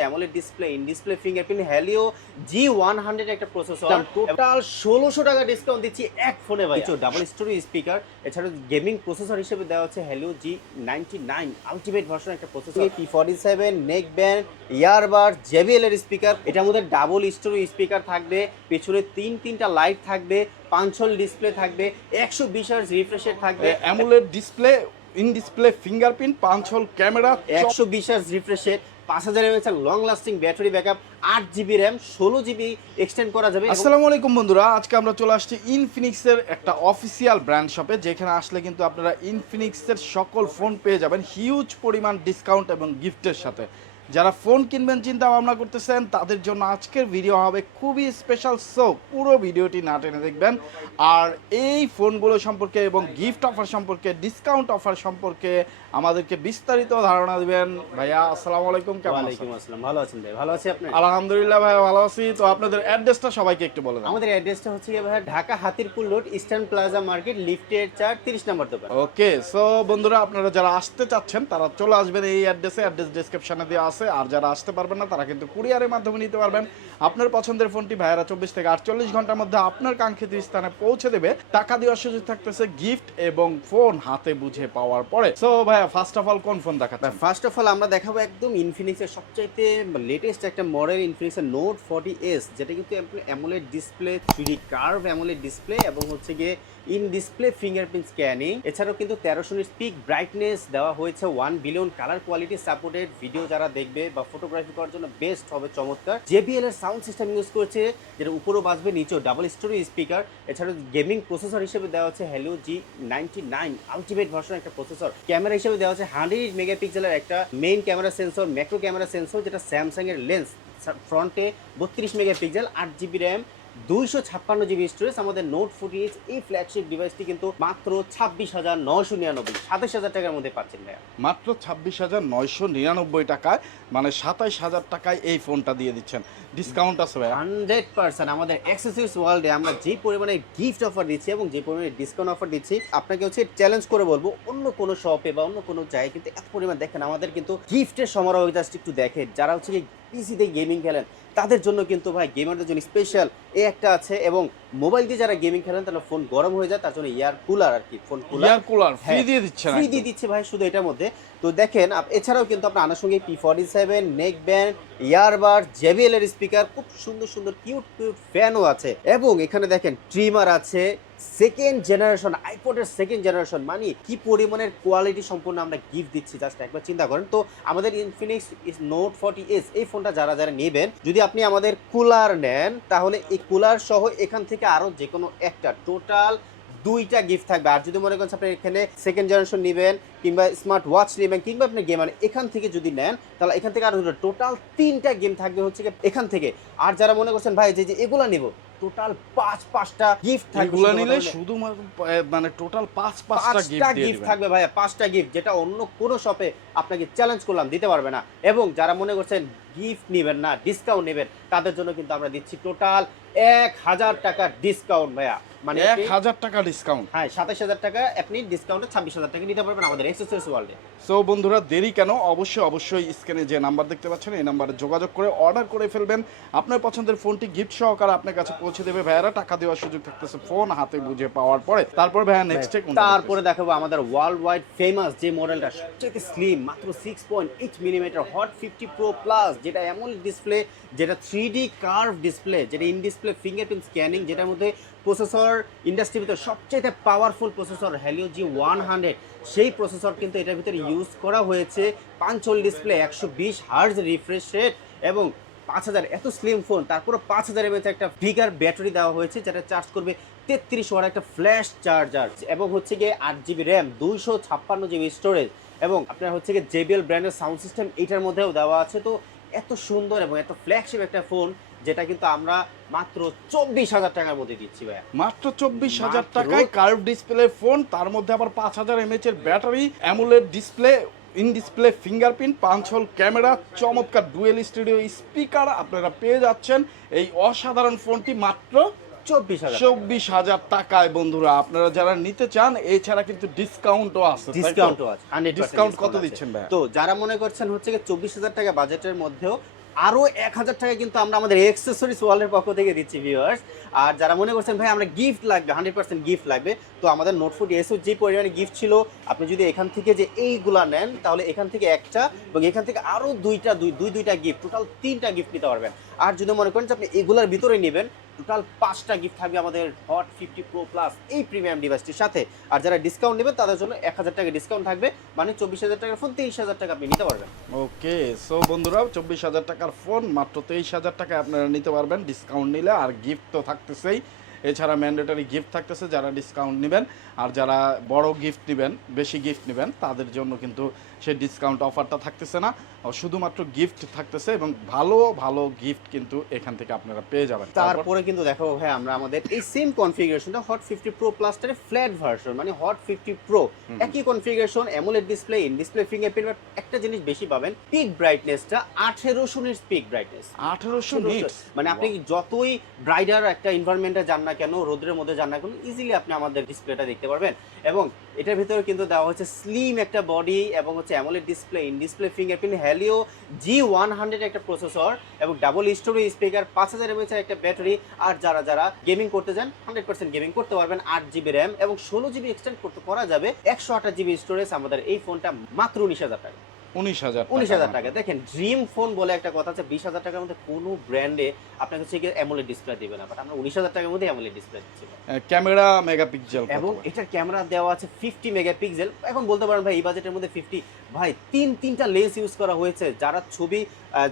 AMOLED display in display fingerprint Helio G one hundred একটা processor total ষোলোশো টাকা discount দিচ্ছি এক ফোনে ভাই ডাবল স্টোরি স্পিকার এছাড়া গেমিং প্রসেসর হিসেবে দেওয়া হচ্ছে Helio G ninety nine ultimate version একটা processor P forty seven neck band earbud JBL এর স্পিকার এটার মধ্যে ডাবল স্টোরি স্পিকার থাকবে পেছনে তিন তিনটা লাইট থাকবে পাঁচল ডিসপ্লে থাকবে একশো বিশ হার্স রিফ্রেশের থাকবে। AMOLED display in display fingerprint punch hole camera একশো বিশ হার্স রিফ্রেশের পাঁচ হাজার mAh long lasting battery backup আট জিবি র্যাম ষোলো জিবি এক্সটেন্ড করা যাবে আসসালামু আলাইকুম বন্ধুরা, আজকে আমরা চলে আসছি ইনফিনিক্সের একটা অফিসিয়াল ব্র্যান্ড শপে যেখানে আসলে কিন্তু আপনারা ইনফিনিক্সের সকল ফোন পেয়ে যাবেন হিউজ পরিমাণ ডিসকাউন্ট এবং গিফটের সাথে। যারা ফোন কিনবেন চিন্তা ভাবনা করতেছেন তাদের জন্য আজকের ভিডিও হবে খুবই স্পেশাল সো পুরো ভিডিওটি না টেনে দেখবেন। আর এই ফোনগুলো সম্পর্কে এবং গিফট অফার সম্পর্কে ডিসকাউন্ট অফার সম্পর্কে আমাদেরকে বিস্তারিত ধারণা দিবেন। ভাইয়া আসসালামু আলাইকুম কেমন আছেন? আসসালাম। ভালো আছেন ভাই? ভালো আছি আপনি? আলহামদুলিল্লাহ ভাইয়া ভালো আছি। তো আপনাদের অ্যাড্রেসটা সবাইকে একটু বলে দেন। আমাদের অ্যাড্রেসটা হচ্ছে ভাই Dhaka Hatirpul road Eastern Plaza market লিফটের চার তিরিশ নম্বর দোকান। ওকে সো বন্ধুরা আপনারা যারা আসতে চাচ্ছেন তারা চলে আসবেন এই অ্যাড্রেসে অ্যাড্রেস ডেসক্রিপশনে দেওয়া আছে। আর যারা আসতে পারবেন না, তারা কিন্তু কুরিয়ারের মাধ্যমে নিতে পারবেন। আপনার পছন্দের ফোনটি ভাইয়ারা চব্বিশ থেকে আটচল্লিশ ঘণ্টার মধ্যে আপনার কাঙ্ক্ষিত স্থানে পৌঁছে দেবে। টাকা দেওয়ার সুযোগ থাকতেছে গিফট এবং ফোন হাতে বুঝে পাওয়ার পরে। সো ভাইয়া ফার্স্ট অফ অল কোন ফোন দেখাচ্ছেন? ফার্স্ট অফ অল আমরা দেখাবো একদম ইনফিনিক্সের সবচাইতে লেটেস্ট একটা মডেল ইনফিনিক্সের নোট ফর্টি এস যেটা কিন্তু AMOLED display three curve AMOLED display এবং হচ্ছে গিয়ে ইন ডিসপ্লে ফিঙ্গারপ্রিন্ট স্ক্যানিং এছাড়াও কিন্তু তেরোশো পিক ব্রাইটনেস দেওয়া হয়েছে one billion colour quality supported video যারা দেখবে বা ফটোগ্রাফি করার জন্য বেস্ট হবে চমৎকার। জেবিএল এর সাউন্ড সিস্টেম ইউজ করেছে, যেটা উপরেও বাজবে নিচেও ডাবল স্টোরি স্পিকার এছাড়াও গেমিং প্রসেসর হিসেবে দেওয়া হচ্ছে Helio G ninety nine ultimate version একটা প্রসেসর ক্যামেরা হিসেবে দেওয়া হচ্ছে হান্ড্রেড মেগাপিক্সেলের একটা main camera sensor macro camera sensor যেটা স্যামসাং এর লেন্স ফ্রন্টে বত্রিশ মেগাপিক্সেল আট জিবি র্যাম দুইশো ছাপ্পান্ন জিবি স্টোরেজ আমাদের নোট ফুটিজ এই ফ্ল্যাগশিপ ডিভাইসটি কিন্তু মাত্র ছাব্বিশ হাজার নশো নিরানব্বই সাতাশ হাজার টাকার মধ্যে পাচ্ছেন ভাইয়া। মাত্র ছাব্বিশ হাজার নয়শো নিরানব্বই টাকায় মানে সাতাইশ হাজার টাকায় এই ফোনটা দিয়ে দিচ্ছেন। ডিসকাউন্ট আছে ভাইয়া। হান্ড্রেড পার্সেন্ট আমাদের অ্যাক্সেসরিজ ওয়ার্ল্ডে আমরা যে পরিমাণে গিফট অফার দিচ্ছি এবং যে পরিমাণে ডিসকাউন্ট অফার দিচ্ছি আপনাকে হচ্ছে চ্যালেঞ্জ করে বলব অন্য কোনো শপে বা অন্য কোনো জায়গায় কিন্তু এত পরিমাণ দেখেন আমাদের কিন্তু গিফটের সমারোহ জাস্ট একটু দেখেন। যারা হচ্ছে পিসিতে গেমিং খেলেন। তাদের জন্য কিন্তু ভাই গেমারদের জন্য স্পেশাল এ একটা আছে এবং মোবাইল দিয়ে যারা গেমিং খেলেন তাহলে ফোন গরম হয়ে যায় তার জন্য এয়ার কুলার আর কি phone cooler ear cooler free দিয়ে দিচ্ছেন ফ্রি দিয়ে দিচ্ছে ভাই শুধু এটার মধ্যে। তো দেখেন এছাড়াও কিন্তু আপনার আনার সঙ্গে P forty seven neck band earbud JBL এর স্পিকার খুব সুন্দর সুন্দর কিউট কিউট ফ্যানও আছে। এবং এখানে দেখেন ট্রিমার আছে সেকেন্ড জেনারেশন আইপডের সেকেন্ড জেনারেশন মানে কি পরিমাণের কোয়ালিটি সম্পূর্ণ আমরা গিফট দিচ্ছি জাস্ট একবার চিন্তা করেন। তো আমাদের ইনফিনিক্স নোট ফর্টি এস এই ফোনটা যারা যারা নেবেন, যদি আপনি আমাদের কুলার নেন, তাহলে এই কুলার সহ এখান থেকে আরও যে কোনো একটা টোটাল দুইটা গিফট থাকবে। আর যদি মনে করেন আপনি এখানে সেকেন্ড জেনারেশন নেবেন, কিংবা স্মার্ট ওয়াচ নেবেন, কিংবা আপনি গেমার এখান থেকে যদি নেন, তাহলে এখান থেকে আরও টোটাল তিনটা গেম থাকবে হচ্ছে এখান থেকে। আর যারা মনে করছেন, ভাই যে, এগুলা নিব টোটাল পাঁচ পাঁচটা গিফট থাকবে এগুলো নিলে শুধু শুধুমাত্র মানে টোটাল পাঁচ পাঁচটা গিফট থাকবে ভাইয়া পাঁচটা গিফট যেটা অন্য কোনো শপে আপনাকে চ্যালেঞ্জ করলাম দিতে পারবে না। এবং যারা মনে করছেন গিফট নেবেন না ডিসকাউন্ট নেবেন। তাদের জন্য কিন্তু আমরা দিচ্ছি টোটাল এক হাজার টাকা ডিসকাউন্ট ভাইয়া। মানে এক হাজার টাকা ডিসকাউন্ট হ্যাঁ সাতাশ হাজার টাকা আপনি ডিসকাউন্টে ছাব্বিশ হাজার টাকা নিতে পারবেন আমাদের এক্সেসরিজ ওয়ার্ল্ডে সো বন্ধুরা দেরি কেন? অবশ্যই অবশ্যই স্ক্রিনে যে নাম্বার দেখতে পাচ্ছেন এই নাম্বারে যোগাযোগ করে অর্ডার করে ফেলবেন। আপনার পছন্দের ফোনটি গিফট সহকারে আপনার কাছে পৌঁছে দেবে। ভাইয়ারা টাকা দেওয়ার সুযোগ থাকতেছে ফোন হাতে বুঝে পাওয়ার পরে। তারপর ভাইয়া নেক্সট তারপরে দেখাবো আমাদের ওয়ার্ল্ড ওয়াইড ফেমাস যে মডেলটা সবচেয়ে স্লিম মাত্র six point eight millimetre Hot fifty Pro Plus যেটা এমন ডিসপ্লে যেটা থ্রি ডি কার্ভ ডিসপ্লে যেটা ইন ডিসপ্লে ফিঙ্গারপ্রিন্ট স্ক্যানিং যেটার মধ্যে প্রসেসর ইন্ডাস্ট্রির ভিতরে সবচেয়ে powerful processor Helio G one hundred সেই প্রসেসর কিন্তু এটার ভিতরে ইউজ করা হয়েছে। পাঁচল ডিসপ্লে একশো বিশ হার্জ রিফ্রেশ রেট এবং পাঁচ হাজার, এত স্লিম ফোন তারপরে পাঁচ হাজার এমএচ একটা ভিগার ব্যাটারি দেওয়া হয়েছে, যেটা চার্জ করবে তেত্রিশ ওয়ার একটা ফ্ল্যাশ চার্জার এবং হচ্ছে গিয়ে আট জিবি র্যাম দুইশো ছাপ্পান্ন জিবি স্টোরেজ এবং আপনার হচ্ছে গিয়ে জেবিএল ব্র্যান্ডের সাউন্ড সিস্টেম এটার মধ্যেও দেওয়া আছে। তো এত সুন্দর এবং এত ফ্ল্যাগশিপ একটা ফোন যেটা কিন্তু আমরা মাত্র চব্বিশ হাজার টাকার মধ্যে দিচ্ছি ভাইয়া। মাত্র চব্বিশ হাজার টাকায় কার্ভ ডিসপ্লে ফোন তার মধ্যে আবার পাঁচ হাজার এমএচ এর battery AMOLED display in display fingerprint punch hole camera চমৎকার ডুয়েল স্টুডিও স্পিকার আপনারা পেয়ে যাচ্ছেন। এই অসাধারণ ফোনটি মাত্র চব্বিশ হাজার টাকায় বন্ধুরা আপনারা যারা নিতে চান এছাড়া কিন্তু ডিসকাউন্টও আছে ডিসকাউন্টও আছে ডিসকাউন্ট কত দিচ্ছেন ভাই? তো যারা মনে করছেন হচ্ছে চব্বিশ হাজার টাকা বাজেটের মধ্যেও আরও এক হাজার টাকা কিন্তু আমরা আমাদের এক্সেসরিজ ওয়ালের পক্ষ থেকে দিচ্ছি ভিউয়ার্স আর যারা মনে করছেন ভাই আমরা গিফট লাগবে হান্ড্রেড পার্সেন্ট গিফট লাগবে তো আমাদের নোট ফুড এসও যে পরিমাণে গিফট ছিল। আপনি যদি এখান থেকে যে এইগুলা নেন তাহলে এখান থেকে একটা এবং এখান থেকে আরও দুইটা দুই দুই দুইটা গিফট টোটাল তিনটা গিফট নিতে পারবেন। আর যদি মনে করেন যে আপনি এগুলার ভিতরে নেবেন টোটাল পাঁচটা গিফট থাকবে আমাদের হট ফিফটি প্রো প্লাস এই প্রিমিয়াম ডিভাইসটির সাথে। আর যারা ডিসকাউন্ট নেবেন, তাদের জন্য এক হাজার টাকা ডিসকাউন্ট থাকবে। মানে চব্বিশ হাজার টাকার ফোন তেইশ হাজার টাকা আপনি নিতে পারবেন। ওকে সো বন্ধুরা, চব্বিশ হাজার টাকার ফোন মাত্র তেইশ হাজার টাকায় আপনারা নিতে পারবেন। ডিসকাউন্ট নিলে আর গিফট তো থাকতেছেই। এছাড়া ম্যান্ডেটরি গিফট থাকতেছে, যারা ডিসকাউন্ট নেবেন। আর যারা বড় গিফট নেবেন, বেশি গিফট নেবেন, তাদের জন্য কিন্তু সেই ডিসকাউন্ট অফারটা থাকতেছে না। শুধুমাত্র গিফট থাকতেছে এবং ভালো ভালো গিফট কিন্তু এখান থেকে আপনারা পেয়ে যাবেন। তারপরে কিন্তু দেখাবো ভাই আমরা আমাদের এই সেম কনফিগারেশনটা হট ফিফটি প্রো প্লাস্টারের ফ্ল্যাট ভার্সন মানে হট ফিফটি প্রো একই configuration AMOLED display in display fingerprint একটা জিনিস বেশি পাবেন পিক ব্রাইটনেসটা আঠেরোশো নিটস পিক ব্রাইটনেস আঠারোশো নিটস মানে আপনি যতই ব্রাইডার একটা এনভায়রনমেন্টে যান না কেন রোদ্রের মধ্যে যান না কেন ইজিলি আপনি আমাদের ডিসপ্লেটা দেখতে পারবেন। এবং এটার ভিতরে কিন্তু দেওয়া হচ্ছে স্লিম একটা বডি এবং হচ্ছে AMOLED display in display fingerprint Helio G one hundred একটা প্রসেসর এবং ডাবল স্টোরি স্পিকার পাঁচ হাজার এমএচের একটা ব্যাটারি আর যারা যারা গেমিং করতে চান হান্ড্রেড পার্সেন্ট গেমিং করতে পারবেন আট জিবি র্যাম এবং ষোলো জিবি এক্সটেন্ড করতে করা যাবে একশো আঠাশ জিবি স্টোরেজ আমাদের এই ফোনটা মাত্র উনিশ হাজার টাকা। উনিশ হাজার উনিশ হাজার টাকা। দেখেন ড্রিম ফোন বলে একটা কথা আছে বিশ হাজার টাকার মধ্যে কোনো ব্র্যান্ডে আপনাকে হচ্ছে অ্যামোলেড ডিসপ্লে দিবে না বাট আমরা উনিশ হাজার টাকার মধ্যে অ্যামোলেড ডিসপ্লে দিচ্ছি। ক্যামেরা মেগাপিক্সেল এবং এটার ক্যামেরা দেওয়া আছে ফিফটি মেগাপিক্সেল এখন বলতে পারেন ভাই এই বাজেটের মধ্যে ফিফটি ভাই তিন তিনটা লেন্স ইউজ করা হয়েছে যারা ছবি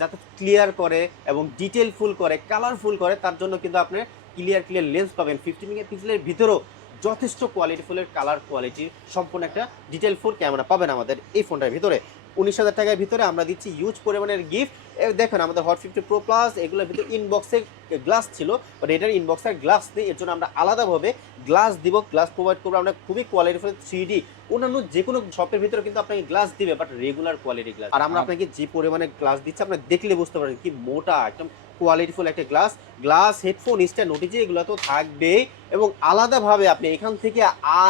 যাতে ক্লিয়ার করে এবং ডিটেল ফুল করে কালারফুল করে তার জন্য কিন্তু আপনি ক্লিয়ার ক্লিয়ার লেন্স পাবেন। ফিফটি মেগাপিক্সেলের ভিতরেও যথেষ্ট কোয়ালিটি ফুলের কালার কোয়ালিটির সম্পূর্ণ একটা ডিটেল ফুল ক্যামেরা পাবেন আমাদের এই ফোনটার ভিতরে। উনিশ হাজার টাকার ভিতরে আমরা দিচ্ছি ইউজ পরিমাণের গিফট দেখেন আমাদের হট ফিফটি প্রো প্লাস এগুলোর ভিতরে ইনবক্সে গ্লাস ছিল বাট এটার ইনবক্সের গ্লাস নেই এর জন্য আমরা আলাদাভাবে গ্লাস দিব। গ্লাস প্রোভাইড করব আমরা খুবই কোয়ালিটিফুল থ্রি ডি অন্যান্য যে কোনো শপের ভিতরে কিন্তু আপনাকে গ্লাস দিবে বাট রেগুলার কোয়ালিটি গ্লাস আর আমরা আপনাকে যে পরিমাণে গ্লাস দিচ্ছি আপনার দেখলে বুঝতে পারেন কি মোটা একদম কোয়ালিটিফুল একটা গ্লাস গ্লাস হেডফোন স্ট্যান্ড নোটিজি এগুলো তো থাকবেই এবং আলাদাভাবে আপনি এখান থেকে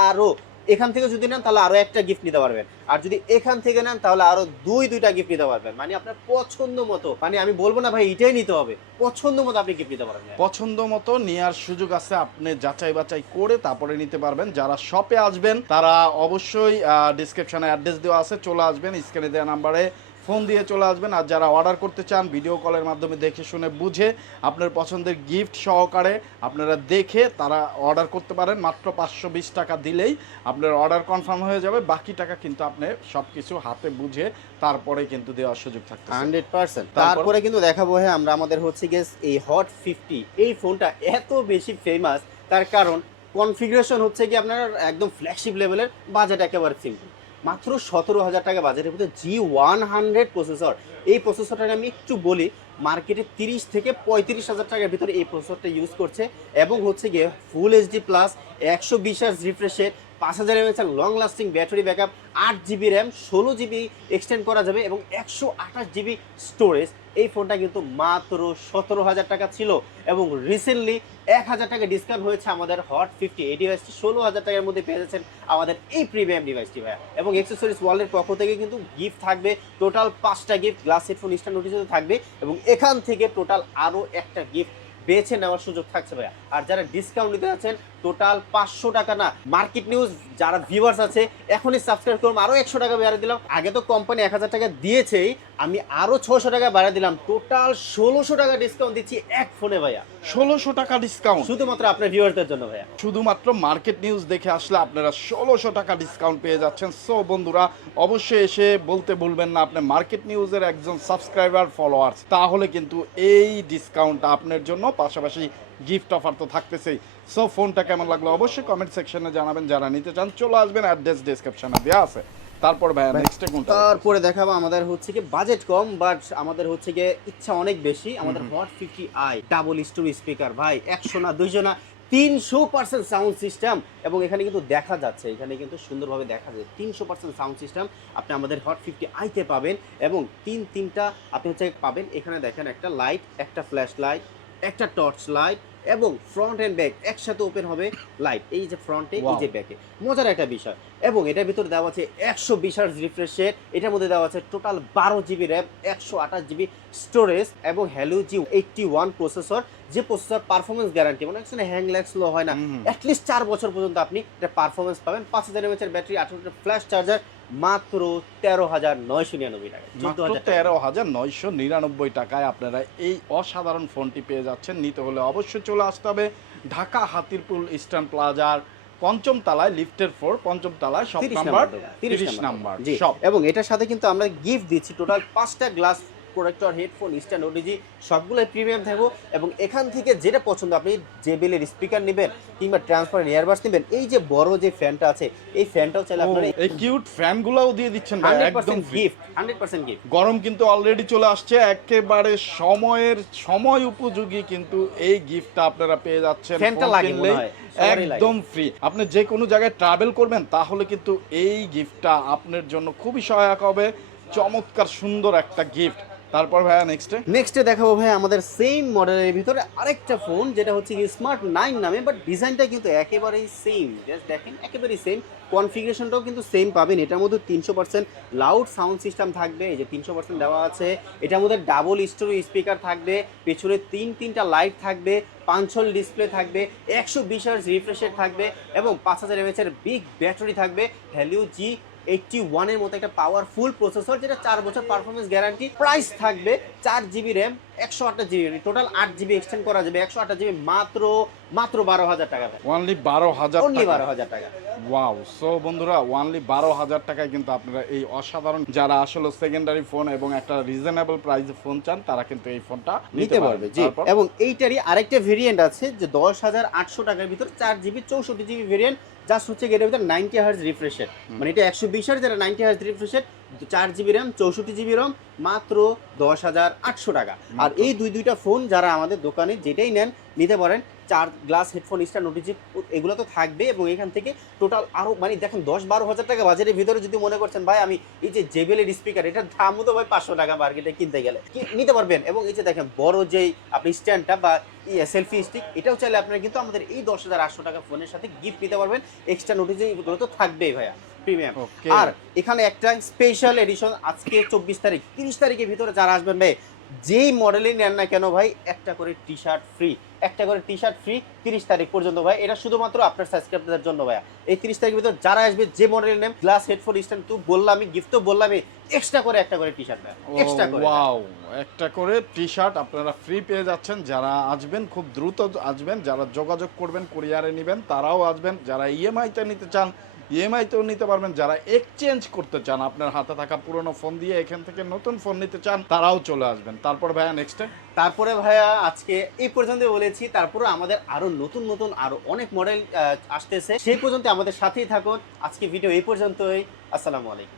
আরও এখান থেকে যদি নেন, তাহলে আরও একটা গিফট নিতে পারবেন। আর যদি এখান থেকে নেন, তাহলে আরও দুই, দুইটা গিফট নিতে পারবেন। মানে আপনার পছন্দ মতো মানে আমি বলব না ভাই, এটাই নিতে হবে। পছন্দ মতো আপনি গিফট নিতে পারবেন পছন্দ মতো নেওয়ার সুযোগ আছে, আপনি যাচাই বাছাই করে তারপরে নিতে পারবেন। যারা শপে আসবেন, তারা অবশ্যই ডিসক্রিপশনে অ্যাড্রেস দেওয়া আছে, চলে আসবেন স্ক্রিনে দেওয়া নাম্বারে ফোন দিয়ে চলে আসবেন আর যারা অর্ডার করতে চান ভিডিও কলের মাধ্যমে দেখে শুনে বুঝে আপনার পছন্দের গিফট সহকারে আপনারা দেখে তারা অর্ডার করতে পারেন। মাত্র পাঁচশো বিশ টাকা দিলেই আপনার অর্ডার কনফার্ম হয়ে যাবে। বাকি টাকা কিন্তু আপনি সব কিছু হাতে বুঝে তারপরে কিন্তু দেওয়ার সুযোগ থাকতে হান্ড্রেড পার্সেন্ট। তারপরে? কিন্তু দেখাবো হ্যাঁ আমরা আমাদের হচ্ছে গিয়ে এই হট ফিফটি এই ফোনটা এত বেশি ফেমাস তার কারণ কনফিগারেশন হচ্ছে কি আপনার একদম ফ্ল্যাগশিপ লেভেলের বাজেট একেবারে সিম্পল মাত্র সতেরো হাজার টাকা বাজেটের মধ্যে জি ওয়ান হান্ড্রেড প্রসেসর এই প্রসেসরটাকে আমি একটু বলি মার্কেটে তিরিশ থেকে পঁয়ত্রিশ হাজার টাকার ভিতরে এই প্রসেসরটা ইউজ করছে এবং হচ্ছে গিয়ে ফুল এইচডি প্লাস একশো বিশ রিফ্রেশের পাঁচ হাজার mAh long lasting battery backup আট জিবি র্যাম ষোলো জিবি এক্সটেন্ড করা যাবে এবং একশো আঠাশ জিবি স্টোরেজ এই ফোনটা কিন্তু মাত্র সতেরো হাজার টাকা ছিল এবং রিসেন্টলি এক হাজার টাকা ডিসকাউন্ট হয়েছে আমাদের হট ফিফটি এই ডিভাইসটি ষোলো হাজার টাকার মধ্যে পেয়ে যাচ্ছেন আমাদের এই প্রিমিয়াম ডিভাইসটি ভাইয়া। এবং এক্সেসরিজ ওয়ার্ল্ডের পক্ষ থেকে কিন্তু গিফট থাকবে টোটাল পাঁচটা গিফট গ্লাস হেডফোন স্ট্যান্ড নোটিসও থাকবে এবং এখান থেকে টোটাল আরও একটা গিফট বেছে নেওয়ার সুযোগ থাকছে ভাইয়া। আর যারা ডিসকাউন্ট নিতে যাচ্ছেন টোটাল পাঁচশো টাকা না। মার্কেট নিউজ যারা ভিউয়ার্স আছে এখনই সাবস্ক্রাইব করুন। আরও একশো টাকা বেড়ে দিলাম। আগে তো কোম্পানি এক হাজার টাকা দিয়েছেই আমি আরও ছশো টাকা বাড়া দিলাম। টোটাল ষোলোশো টাকা ডিসকাউন্ট দিচ্ছি এক ফোনে ভাইয়া। ষোলোশো টাকা ডিসকাউন্ট শুধুমাত্র আপনার ভিউয়ারদের জন্য ভাইয়া। শুধুমাত্র মার্কেট নিউজ দেখে আসলে আপনারা ষোলোশো টাকা ডিসকাউন্ট পেয়ে যাচ্ছেন। সো বন্ধুরা অবশ্যই এসে বলতে ভুলবেন না আপনি মার্কেট নিউজের একজন সাবস্ক্রাইবার ফলোয়ার্স তাহলে কিন্তু এই ডিসকাউন্টটা আপনার জন্য পাশাপাশি গিফট অফার তো থাকতেছেই। সো ফোনটা কেমন লাগল? অবশ্যই কমেন্ট সেকশনে জানাবেন। যারা নিতে চান চলে আসবেন। অ্যাড্রেস ডিসক্রিপশনে দেওয়া আছে। তারপর ভাইয়া নেক্সটে কোনটা তারপরে দেখাবো আমাদের হচ্ছে কি বাজেট কম বাট আমাদের হচ্ছে গিয়ে ইচ্ছা অনেক বেশি। আমাদের Hot fifty I double stereo speaker ভাই একশো না দুইশো না তিনশো পার্সেন্ট সাউন্ড সিস্টেম এবং এখানে কিন্তু দেখা যাচ্ছে এখানে কিন্তু সুন্দরভাবে দেখা যাচ্ছে তিনশো পার্সেন্ট সাউন্ড সিস্টেম আপনি আমাদের হট ফিফটি আইতে পাবেন। এবং তিন তিনটা আপনি হচ্ছে পাবেন। এখানে দেখেন একটা লাইট একটা ফ্ল্যাশ লাইট একটা টর্চ লাইট এবং ফ্রন্ট এন্ড ব্যাক একসাথে ওপেন হবে লাইট এই যে ফ্রন্টে এই যে ব্যাকে মজার একটা বিষয়। এবং এটার ভিতরে দেওয়া আছে একশো বিশ হার্জ রিফ্রেশ রেট এটার মধ্যে দেওয়া আছে টোটাল বারো জিবি র্যাম একশো আঠাশ জিবি স্টোরেজ এবং Helio G eighty one processor যে প্রসেসর পারফরমেন্স গ্যারান্টি মানে হচ্ছে হ্যাং ল্যাগ স্লো হয় না। অ্যাটলিস্ট চার বছর পর্যন্ত আপনি এটা পারফরমেন্স পাবেন। পাঁচ হাজার এমএচের ব্যাটারি আঠারোটা ফ্ল্যাশ চার্জার মাত্র তেরো হাজার নয়শো নিরানব্বই টাকা। মাত্র তেরো হাজার নয়শো নিরানব্বই টাকায় আপনারা এই অসাধারণ ফোনটি পেয়ে যাচ্ছেন। নিতে হলে অবশ্যই চলে আসতে হবে ঢাকা হাতিরপুল ইস্টার্ন প্লাজার পঞ্চম তলায় লিফটের ফোর পঞ্চম তলায় শপ নাম্বার তিরিশ নাম্বার এবং এটার সাথে কিন্তু আমরা গিফট দিচ্ছি টোটাল পাঁচটা glass protector headphone stand OTG সবগুলোই প্রিমিয়াম থাকব এবং এখান থেকে যেটা পছন্দ আপনি জেবিলের স্পিকার নেবেন কিংবা ট্রান্সপারেন্ট ইয়ারবাস নেবেন এই যে বড় যে ফ্যানটা আছে এই ফ্যানটাও চাইলে আপনারা এই কিউট ফ্যানগুলোও দিয়ে দিচ্ছেন ভাই একদম গিফট হান্ড্রেড পার্সেন্ট গিফট গরম কিন্তু অলরেডি চলে আসছে একেবারে সময়ের সময় উপযোগী কিন্তু এই গিফটটা আপনারা পেয়ে যাচ্ছেন। ফ্যানটা লাগে মনে হয়, লাগে। একদম ফ্রি আপনি যে কোনো জায়গায় ট্রাভেল করবেন তাহলে কিন্তু এই গিফটটা আপনার জন্য খুবই সহায়ক হবে। চমৎকার সুন্দর একটা গিফট তারপর ভাইয়া নেক্সটে নেক্সটে দেখাবো ভাই আমাদের সেম মডেলের ভিতরে আরেকটা ফোন যেটা হচ্ছে স্মার্ট নাইন নামে বাট ডিজাইনটা কিন্তু একেবারেই সেম জাস্ট দেখেন, একেবারেই সেম কনফিগারেশনটাও কিন্তু সেম পাবেন। এটার মধ্যে তিনশো পার্সেন্ট লাউড সাউন্ড সিস্টেম থাকবে। এই যে তিনশো পার্সেন্ট দেওয়া আছে। এটার মধ্যে ডাবল স্টোরি স্পিকার থাকবে। পেছনে তিন, তিনটা লাইট থাকবে। পাঁচশোল ডিসপ্লে থাকবে। একশো বিশ রিফ্রেশের থাকবে। এবং পাঁচ হাজার এমএচের বিগ ব্যাটারি থাকবে। ভ্যালিউ জি এইটটি ওয়ানের মতো একটা পাওয়ারফুল প্রসেসর যেটা চার বছর পারফরমেন্স গ্যারান্টি প্রাইস থাকবে চার জিবি র্যাম একশো আঠাশ জিবি টোটাল আট জিবি এক্সটেন্ড করা যাবে একশো আঠাশ জিবি মাত্র মাত্র বারো হাজার টাকা ওয়ানলি বারো হাজার অনলি টাকা। বারো হাজার টাকা। ওয়াও সো বন্ধুরা ওয়ানলি বারো হাজার টাকায় কিন্তু আপনারা এই অসাধারণ যারা আসলে সেকেন্ডারি ফোন এবং একটা রিজনেবল প্রাইসে ফোন চান তারা কিন্তু এই ফোনটা নিতে পারবে। জি। এবং এইটারই আরেকটা ভেরিয়েন্ট আছে যে দশ হাজার আটশো টাকার ভিতর চার জিবি চৌষট্টি জিবি ভেরিয়েন্ট যা হচ্ছে এটার ভিতরে নাইনটি হার্জ রিফ্রেশের মানে এটা একশো বিশ হার্জ এটা নাইনটি হার্জ রিফ্রেশের চার জিবি র্যাম চৌষট্টি জিবি রম মাত্র দশ হাজার আটশো টাকা। আর এই দুই দুইটা ফোন যারা আমাদের দোকানে যেটাই নেন নিতে পারেন। চার গ্লাস হেডফোন স্টার নোটিজি এগুলো তো থাকবে এবং এখান থেকে টোটাল আরও মানে দেখেন দশ বারো হাজার টাকা বাজারের ভিতরে যদি মনে করছেন ভাই আমি এই যে জেবেলের স্পিকার এটার দামও তো ভাই পাঁচশো টাকা মার্কেটে কিনতে গেলে। কি- নিতে পারবেন? এবং এই যে দেখেন বড় যেই আপনি স্ট্যান্ডটা বা সেলফি স্টিক এটাও চাইলে আপনারা কিন্তু আমাদের এই দশ হাজার আটশো টাকা ফোনের সাথে গিফট নিতে পারবেন। এক্সট্রা নোটিজি এগুলো তো থাকবেই ভাইয়া প্রিমিয়াম. আর এখানে একটা স্পেশাল এডিশন আজকে চব্বিশ তারিখ তিরিশ তারিখের ভিতরে যারা আসবেন ভাই যেই মডেলই নেন না কেন ভাই একটা করে টি শার্ট ফ্রি একটা করে টি শার্ট ফ্রি তিরিশ তারিখ পর্যন্ত ভাই। এটা শুধুমাত্র আপনার সাবস্ক্রাইবারদের জন্য ভাইয়া। এই তিরিশ তারিখের ভিতর যারা আসবে যে model name glass headphone stand তো বললাম আমি গিফট তো বললামই এক্সট্রা করে একটা করে টি শার্ট এক্সট্রা করে ওয়াও একটা করে টি শার্ট আপনারা ফ্রি পেয়ে যাচ্ছেন। যারা আসবেন খুব দ্রুত আসবেন। যারা যোগাযোগ করবেন কুরিয়ারে নেবেন তারাও আসবেন। যারা ইএমআই তে নিতে চান ইএমআই তেও নিতে পারবেন। যারা এক্সচেঞ্জ করতে চান, আপনার হাতে থাকা পুরনো ফোন দিয়ে এখান থেকে নতুন ফোন নিতে চান, তারাও চলে আসবেন। তারপর ভাইয়া নেক্সট তারপরে ভাইয়া আজকে এই পর্যন্ত বলেছি, তারপরে আমাদের আরও নতুন নতুন আরও অনেক মডেল আসতেছে। সেই পর্যন্ত আমাদের সাথেই থাকুন। আজকে ভিডিও এই পর্যন্তই। আসসালামু আলাইকুম।